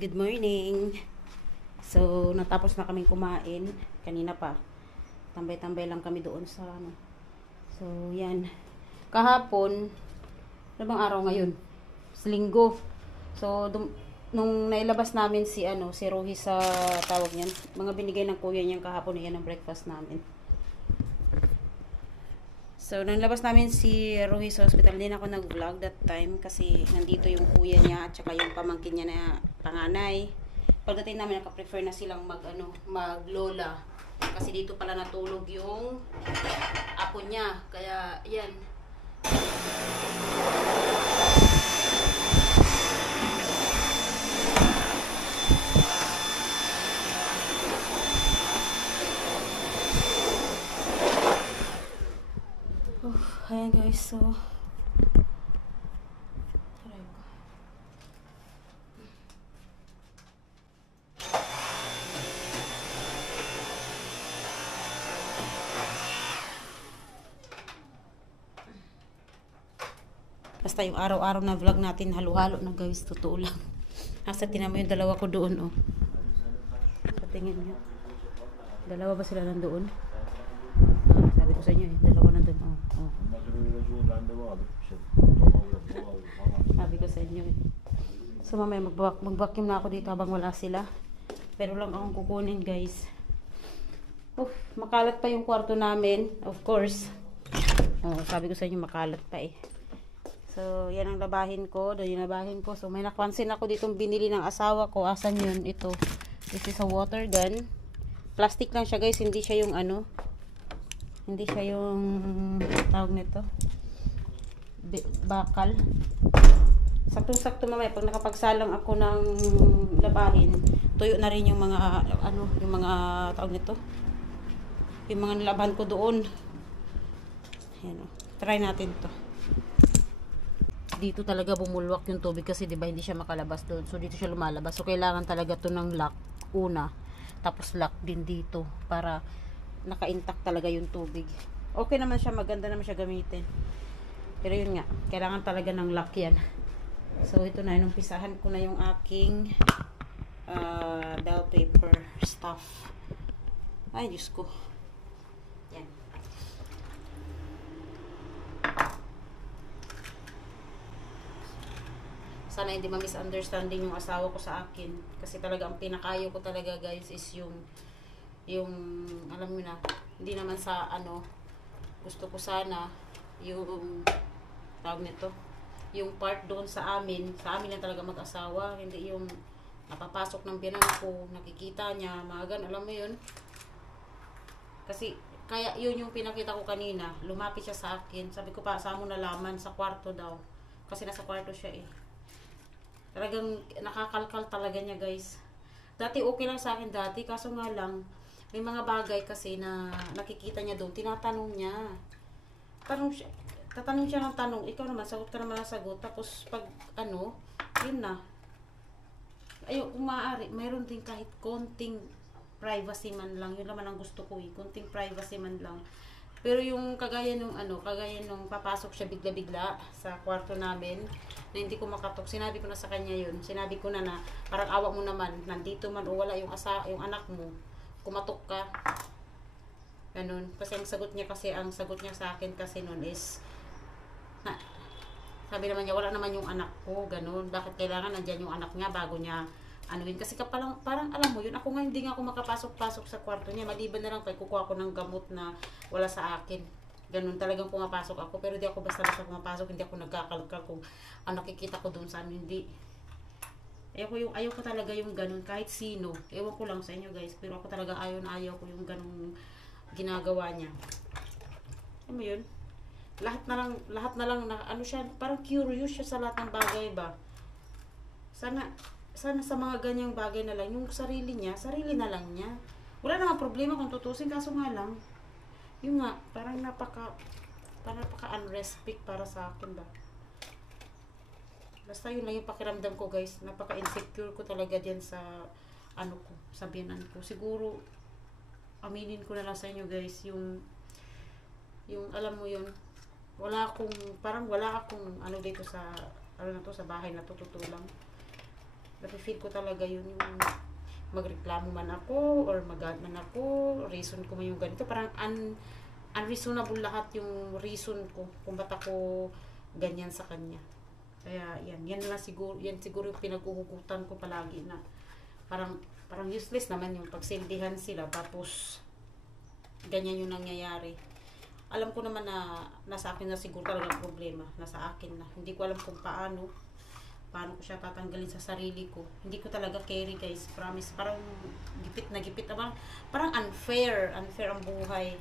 good morning. So, natapos na kaming kumain. Kanina pa. Tambay-tambay lang kami doon sa ano. So, yan. Kahapon, ano bang araw ngayon? Linggo. So, nung nailabas namin si Rohi sa tawag niyan, mga binigay ng kuya niyan kahapon, yan ang breakfast namin. So, nung labas namin si Rohi sa hospital, din ako nag-vlog that time kasi nandito yung kuya niya at saka yung pamangkin niya na panganay. Pagdating namin, naka-prefer na silang mag-lola. Kasi dito pala natulog yung apo niya. Kaya, yan. Ayan guys, so basta yung araw-araw na vlog natin halo-halo na guys, totoo lang. Asa tinan mo yung dalawa ko doon, oh. Patingin nyo. Dalawa ba sila nandoon? Sabi ko sa inyo, dalawa nandoon, oh. Sabi ko sa inyo, so mamaya mag-vacuum na ako dito habang wala sila. Pero lang akong kukunin guys. Makalat pa yung kwarto namin, of course. Sabi ko sa inyo, makalat pa eh. So, yan ang labahin ko. Doon yung labahin ko. So, may napansin ako ditong binili ng asawa ko. Asan yun? Ito. This is a water gun. Plastic lang siya guys. Hindi siya yung hindi siya yung tawag nito. Bakal. Saktong-sakto mamaya. Pag nakapagsalang ako ng labahin, tuyo na rin yung mga, yung mga tawag nito. Yung mga nilabahan ko doon. Ayan, try natin to. Dito talaga bumulwak yung tubig kasi 'di ba hindi siya makalabas doon. So dito siya lumalabas. So kailangan talaga to ng lock una. Tapos lock din dito para naka-intact talaga yung tubig. Okay naman siya, maganda naman siya gamitin. Pero yun nga, kailangan talaga ng lock yan. So ito na, inumpisahan ko na yung aking bell paper stuff. Ay, Diyos ko. Yan. Sana hindi ma-misunderstanding yung asawa ko sa akin. Kasi talaga ang pinakayo ko talaga guys is yung alam mo na, hindi naman sa gusto ko sana yung tawag nito, yung part doon sa amin lang talaga mag-asawa, hindi yung napapasok ng biyanan ko, nakikita niya, mga alam mo yun. Kasi kaya yun yung pinakita ko kanina, lumapit siya sa akin, sabi ko pa, saan mo nalaman? Sa kwarto daw, kasi nasa kwarto siya eh. Talagang nakakalkal talaga niya guys. Dati okay lang sa akin dati, kaso nga lang may mga bagay kasi na nakikita niya doon, tinatanong niya. Tatanong siya ng tanong, ikaw naman sagot ka naman ng sagot, tapos pag yun na. Kung maaari, mayroon din kahit konting privacy man lang, yun naman ang gusto ko eh, konting privacy man lang. Pero yung kagaya nung papasok siya bigla-bigla sa kwarto namin, na hindi ko makatok, sinabi ko na sa kanya yun. Sinabi ko na parang awa mo naman, nandito man o wala yung anak mo, kumatok ka. Ganun. Kasi ang sagot niya sa akin kasi noon is, sabi naman niya, wala naman yung anak ko, ganun. Bakit kailangan nandyan yung anak niya bago niya kasi parang alam mo yun, ako nga hindi nga ako makapasok-pasok sa kwarto niya, maliban na lang kay kukuha ko ng gamot na wala sa akin. Ganun, talagang pumapasok ako, pero di ako basta-basta pumapasok, hindi ako nagkakalkal kung nakikita ko doon sa amin, hindi. Ayaw ko talaga yung ganun, kahit sino. Ewan ko lang sa inyo guys, pero ako talaga ayaw ko yung ganung ginagawa niya. Ano mo yun? Lahat na lang siya, parang curious siya sa lahat ng bagay ba. Sana sa mga ganyang bagay na lang, yung sarili na lang niya. Wala namang problema kung tutusin, kaso nga lang, yung nga, parang napaka unrespect para sa akin ba. Basta yun lang yung pakiramdam ko guys, napaka-insecure ko talaga diyan sa sa biyanan ko. Siguro, aminin ko na lang sa inyo guys, yung alam mo yun, wala akong dito sa, sa bahay na tututulang. Nafe-feel ko talaga yun, yung magreklamo man ako or magalit man ako, reason ko man yung ganito, parang unreasonable lahat yung reason ko kung ba't ako ganyan sa kanya. Kaya yan na siguro, yan siguro yung pinaghuhugutan ko palagi na parang useless naman yung pagsilbihan sila tapos ganyan yung nangyayari. Alam ko naman na nasa akin na siguro talaga problema, nasa akin na. Hindi ko alam kung paano ko siya tatanggalin sa sarili ko. Hindi ko talaga carry, guys, promise. Parang gipit na gipit naman. Parang unfair ang buhay.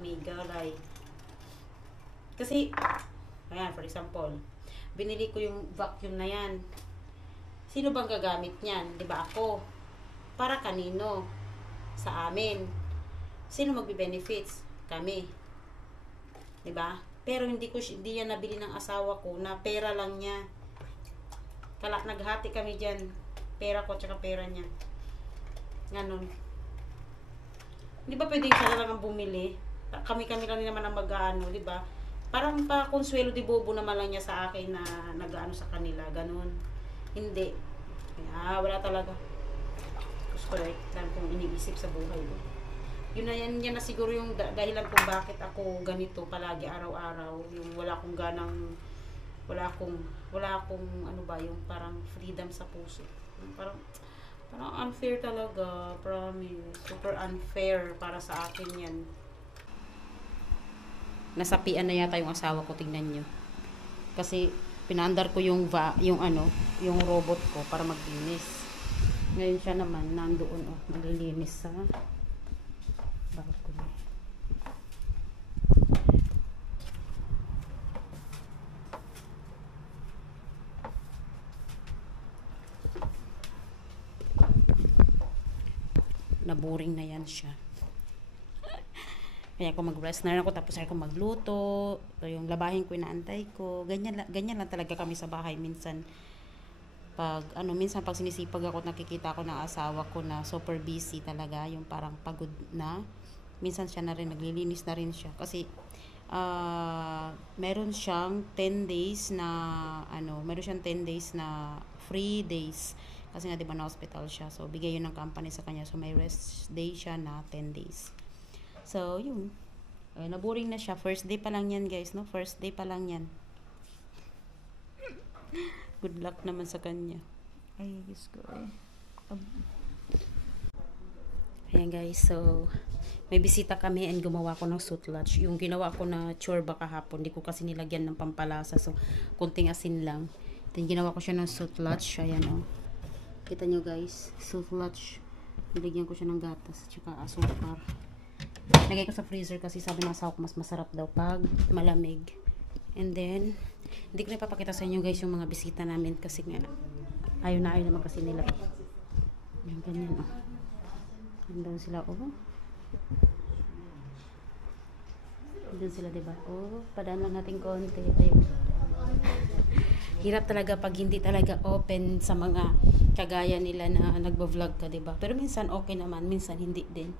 May galay. Kasi, ayan, for example, binili ko yung vacuum na yan. Sino bang gagamit niyan? 'Di ba ako? Para kanino? Sa amin. Sino magbe-benefits? Kami. 'Di ba? Pero hindi yan nabili ng asawa ko, na pera lang niya. Naghati kami diyan. Pera ko at pera niya. Ganon. Hindi ba pwedeng siya lang ang bumili? Kami lang naman ang mag-aano, 'di ba? Parang pa konsuelo di bobo naman lang niya sa akin na nag-aano sa kanila, ganon. Hindi. Kaya wala talaga. Gusto ko lang kung iniisip sa buhay ko. Yun na siguro yung dahilan kung bakit ako ganito palagi araw-araw. Yung wala akong ano ba, yung parang freedom sa puso. Parang unfair talaga, promise. Super unfair para sa akin yan. Nasapian na yata yung asawa ko, tingnan nyo. Kasi pinandar ko yung robot ko para maglinis. Ngayon siya naman nandoon, maglilinis sa balcony. Naboring na yan siya. Kaya ako mag-rest na rin ako, tapos ako magluto. So, yung labahin ko, inaantay ko. Ganyan lang talaga kami sa bahay minsan. Minsan pag sinisipag ako, nakikita ko ng asawa ko na super busy talaga, yung parang pagod na. Minsan siya na rin, naglilinis na rin siya. Kasi, meron siyang 10 days na free days. Kasi nga, diba, na hospital siya. So, bigay yun ng company sa kanya. So, may rest day siya na 10 days. So, yun. Naboring na siya. First day pa lang yan, guys, no? First day pa lang yan. Good luck naman sa kanya. Ay, Diyos ko eh. Ayan, guys. So, may bisita kami and gumawa ko ng sutlach. Yung ginawa ko na chorba kahapon, di ko kasi nilagyan ng pampalasa. So, kunting asin lang. Then, ginawa ko siya ng sutlach. Ayan, oh. Kita nyo, guys. Sutlach. Nilagyan ko siya ng gatas. Tsaka asukar. Lagay ko sa freezer kasi sabi ng asawa ko mas masarap daw pag malamig. And then, hindi ko na ipapakita sa inyo, guys, yung mga bisita namin kasi nga ayaw naman kasi nila. Yan, ganyan, oh. Nandun sila, oh. Nandun sila, diba? Oh, padaan lang natin konti. Ayun. Hirap talaga pag hindi talaga open sa mga kagaya nila na nagbo-vlog ka, diba? Pero minsan okay naman, minsan hindi din.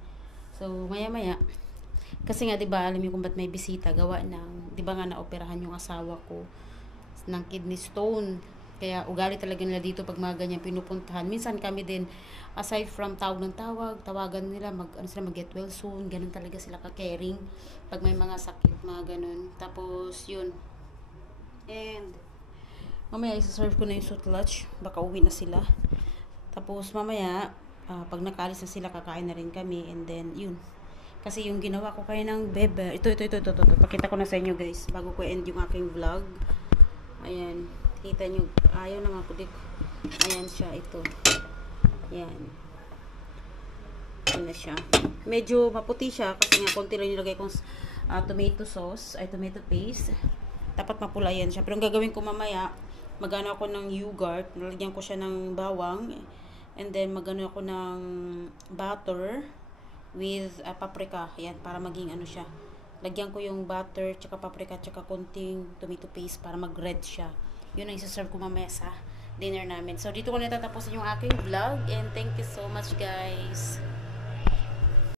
So, maya-maya, kasi nga, diba, alam niyo kung ba't may bisita, gawa ng, diba nga, naoperahan yung asawa ko ng kidney stone. Kaya, ugali talaga nila dito pag mga ganyan pinupuntahan. Minsan kami din, aside from tawag ng tawagan nila, mag-get well soon, ganun talaga sila ka-caring. Pag may mga sakit, mga ganun. Tapos, yun. And, mamaya, isa-serve ko na yung sutlach. Baka uwi na sila. Tapos, mamaya, pag nakaalis na sila, kakain na rin kami. And then, yun. Kasi yung ginawa ko kayo ng bebe. Ito. Pakita ko na sa inyo, guys. Bago ko end yung aking vlog. Ayan. Kita nyo. Ayaw na nga ko dito. Ayan siya. Ito. Ayan. Ayan na siya. Medyo maputi siya. Kasi nga, konti lang nilagay kong tomato sauce. Ay, tomato paste. Dapat mapula yan siya. Pero ang gagawin ko mamaya, magano ako ng yogurt. Nalagyan ko siya ng bawang. And then, magano ako ng butter with paprika. Ayan, para maging ano siya. Lagyan ko yung butter, tsaka paprika, tsaka konting tomato paste para mag-red siya. Yun ang isa-serve ko mamaya sa dinner namin. So, dito ko natatapusin yung aking vlog. And thank you so much, guys.